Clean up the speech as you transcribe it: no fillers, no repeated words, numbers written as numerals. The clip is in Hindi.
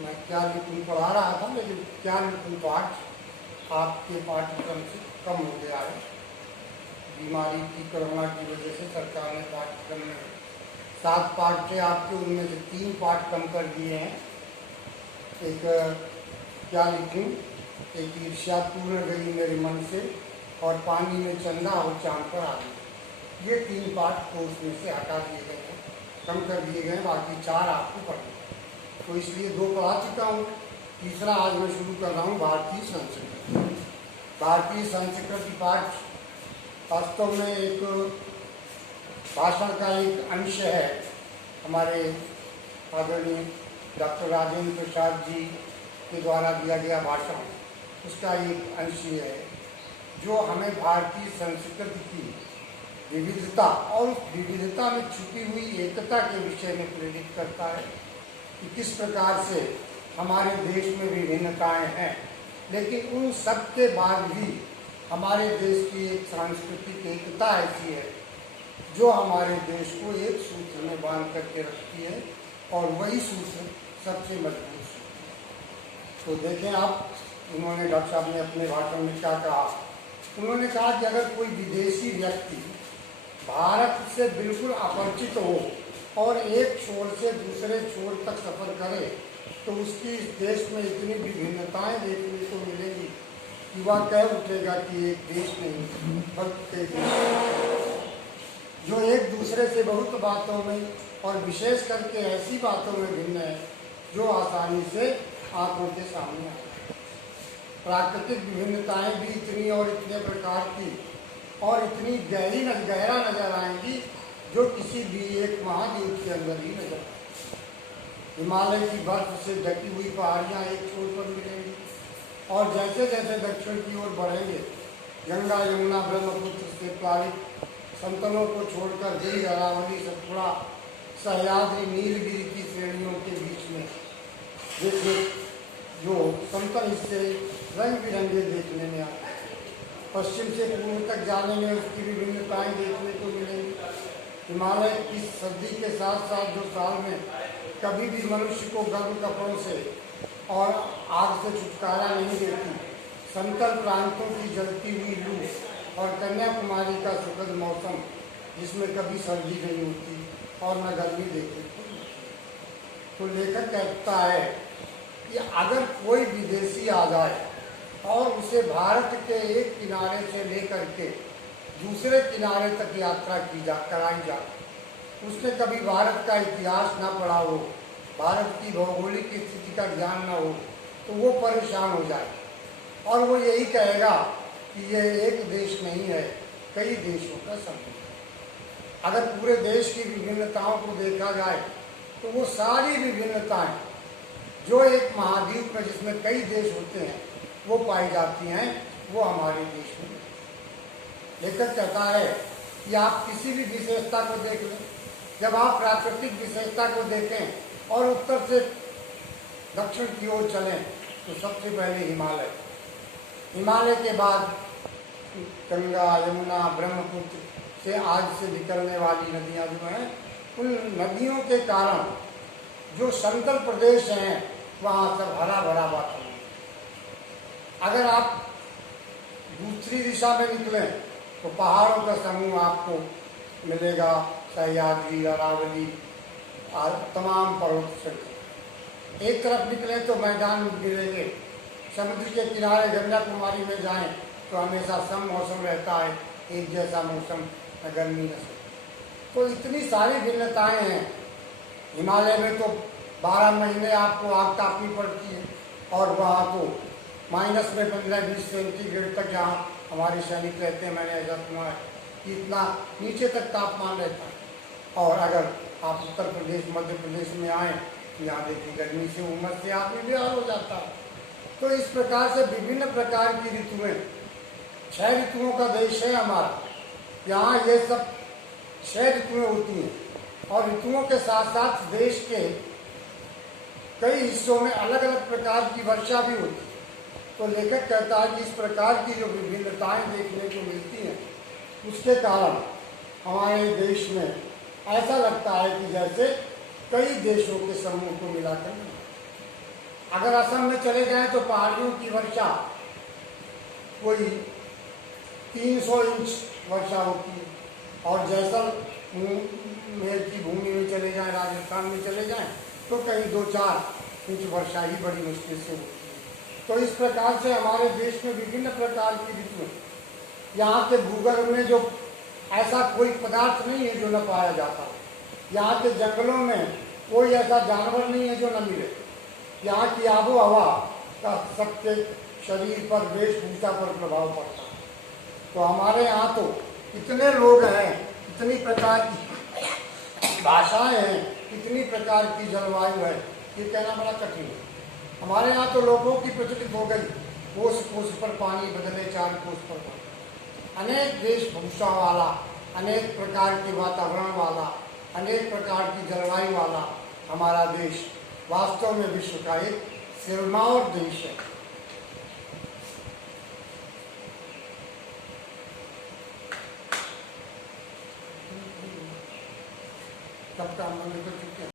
मैं क्या लिखूं पढ़ा रहा था, लेकिन क्या लिखूं पाठ आपके पाठ्यक्रम से कम हो गया है। बीमारी की, कोरोना की वजह से सरकार ने पाठ्यक्रम में 7 पाठ थे आपके, उनमें से 3 पाठ कम कर दिए हैं। एक क्या लिखूं, एक ईर्ष्या पूर्ण गई मेरे मन से, और पानी में चंदा और चांद पर आ गई। ये 3 पाठ कोर्स में से हटा दिए गए हैं, कम कर दिए गए हैं, बाकी 4 आपको पढ़ने। तो इसलिए 2 पढ़ा चुका हूँ, तीसरा आज मैं शुरू कर रहा हूँ भारतीय संस्कृति। भारतीय संस्कृति पाठ वास्तव में एक भाषण का एक अंश है। हमारे आदरणीय डॉक्टर राजेंद्र प्रसाद जी के द्वारा दिया गया भाषण, उसका एक अंश ये है जो हमें भारतीय संस्कृति की विविधता और विविधता में छुपी हुई एकता के विषय में प्रेरित करता है कि किस प्रकार से हमारे देश में विभिन्नताएं हैं, लेकिन उन सब के बाद भी हमारे देश की एक सांस्कृतिक एकता ऐसी है जो हमारे देश को एक सूत्र में बांध करके रखती है, और वही सूत्र सबसे मजबूत सूत्र। तो देखें आप, उन्होंने, डॉक्टर साहब ने अपने भाषण में क्या कहा। उन्होंने कहा कि अगर कोई विदेशी व्यक्ति भारत से बिल्कुल अपरिचित हो और एक छोर से दूसरे छोर तक सफर करे तो उसकी इस देश में इतनी विभिन्नताएं देखने को मिलेंगी कि वह कह उठेगा कि एक देश नहीं बल्कि कई देश, जो एक दूसरे से बहुत बातों में और विशेष करके ऐसी बातों में भिन्न है जो आसानी से आंखों के सामने आए। प्राकृतिक विभिन्नताएं भी इतनी और इतने प्रकार की और इतनी गहरा नजर आएंगी जो किसी भी एक महाद्वीप के अंदर ही नजर आएंगी। हिमालय की बर्फ से ढकी हुई पहाड़ियां एक छोर पर मिलेंगी, और जैसे जैसे दक्षिण की ओर बढ़ेंगे, गंगा यमुना ब्रह्मपुत्र से प्लावित संतनों को छोड़कर गिरी, अरावली, सतपुड़ा, सह्याद्री, नीलगिरी की श्रेणियों के बीच में देखिए जो समतल हिस्से रंग बिरंगे देखने में आते हैं। पश्चिम से पूर्व तक जाने में उसकी विभिन्नताएं देखने को मिलेंगी। हिमालय की सर्दी के साथ साथ जो साल में कभी भी मनुष्य को गर्म कपड़ों से और आग से छुटकारा नहीं देती, समतल प्रांतों की जलती हुई लू और कन्याकुमारी का सुखद मौसम जिसमें कभी सर्दी नहीं होती और न गर्मी देखने को मिलती। तो लेखक कहता है कि अगर कोई विदेशी आ जाए और उसे भारत के एक किनारे से लेकर के दूसरे किनारे तक यात्रा कराई जाए, उसने कभी भारत का इतिहास ना पढ़ा हो, भारत की भौगोलिक स्थिति का ज्ञान ना हो, तो वो परेशान हो जाए और वो यही कहेगा कि ये एक देश नहीं है, कई देशों का समूह। अगर पूरे देश की विभिन्नताओं को देखा जाए तो वो सारी विभिन्नताएं जो एक महाद्वीप में जिसमें कई देश होते हैं वो पाई जाती हैं, वो हमारे देश में। लेखक कहता है कि आप किसी भी विशेषता को देख लें, जब आप प्राकृतिक विशेषता को देखें और उत्तर से दक्षिण की ओर चलें तो सबसे पहले हिमालय, हिमालय के बाद गंगा, यमुना, ब्रह्मपुत्र से आज से निकलने वाली नदियां जो हैं, उन नदियों के कारण जो समतल प्रदेश हैं वहाँ सब हरा भरा वातावरण। अगर आप दूसरी दिशा में निकलें तो पहाड़ों का समूह आपको मिलेगा, सह्याद्री, अरावली, तमाम पर्वत श्रृंखला। एक तरफ निकले तो मैदान मिलेंगे, समुद्र के किनारे कन्याकुमारी में जाएं तो हमेशा सम मौसम रहता है, एक जैसा मौसम, न गर्मी न सर्दी। तो इतनी सारी भिन्नताएं हैं। हिमालय में तो 12 महीने आपको आग तापनी पड़ती है, और वहाँ तो माइनस में 15-20 सेंटीग्रेड तक जहाँ हमारे सैनिक रहते हैं, मैंने ऐसा सुना है कि इतना नीचे तक तापमान रहता है। और अगर आप उत्तर प्रदेश, मध्य प्रदेश में आएँ तो यहाँ देखिए गर्मी से, उमस से आदमी बेहाल हो जाता है। तो इस प्रकार से विभिन्न प्रकार की ऋतुएं, 6 ऋतुओं का देश है हमारा। यहाँ ये सब 6 ऋतुएं होती हैं, और ऋतुओं के साथ साथ देश के कई हिस्सों में अलग अलग प्रकार की वर्षा भी होती है। तो लेखक कहता है कि इस प्रकार की जो विभिन्नताएं देखने को मिलती हैं, उसके कारण हमारे देश में ऐसा लगता है कि जैसे कई देशों के समूह को मिलाकर अगर असम में चले जाएं तो पहाड़ियों की वर्षा कोई 300 इंच वर्षा होती है, और जैसलमेर की भूमि में चले जाएं, राजस्थान में चले जाएं तो कहीं 2-4 इंच वर्षा ही बड़ी मुश्किल से होती है। तो इस प्रकार से हमारे देश में विभिन्न प्रकार की ऋतुएं, यहाँ के भूगर्भ में जो ऐसा कोई पदार्थ नहीं है जो न पाया जाता, यहाँ के जंगलों में कोई ऐसा जानवर नहीं है जो न मिले, यहाँ की आबो हवा का सबके शरीर पर, वेशभूषा पर प्रभाव पड़ता है। तो हमारे यहाँ तो इतने लोग हैं, इतनी प्रकार की भाषाएं हैं, इतनी प्रकार की जलवायु है, ये कहना बड़ा कठिन है। हमारे यहाँ तो लोगों की प्रचलित हो गई, कोस कोस पर पानी बदले 4 कोस पर पानी, अनेक वेशभूषा वाला, अनेक प्रकार के वातावरण वाला, अनेक प्रकार की जलवायु वाला हमारा देश वास्तव में विश्व का एक सिरमौर देश है। सबका मन को चुके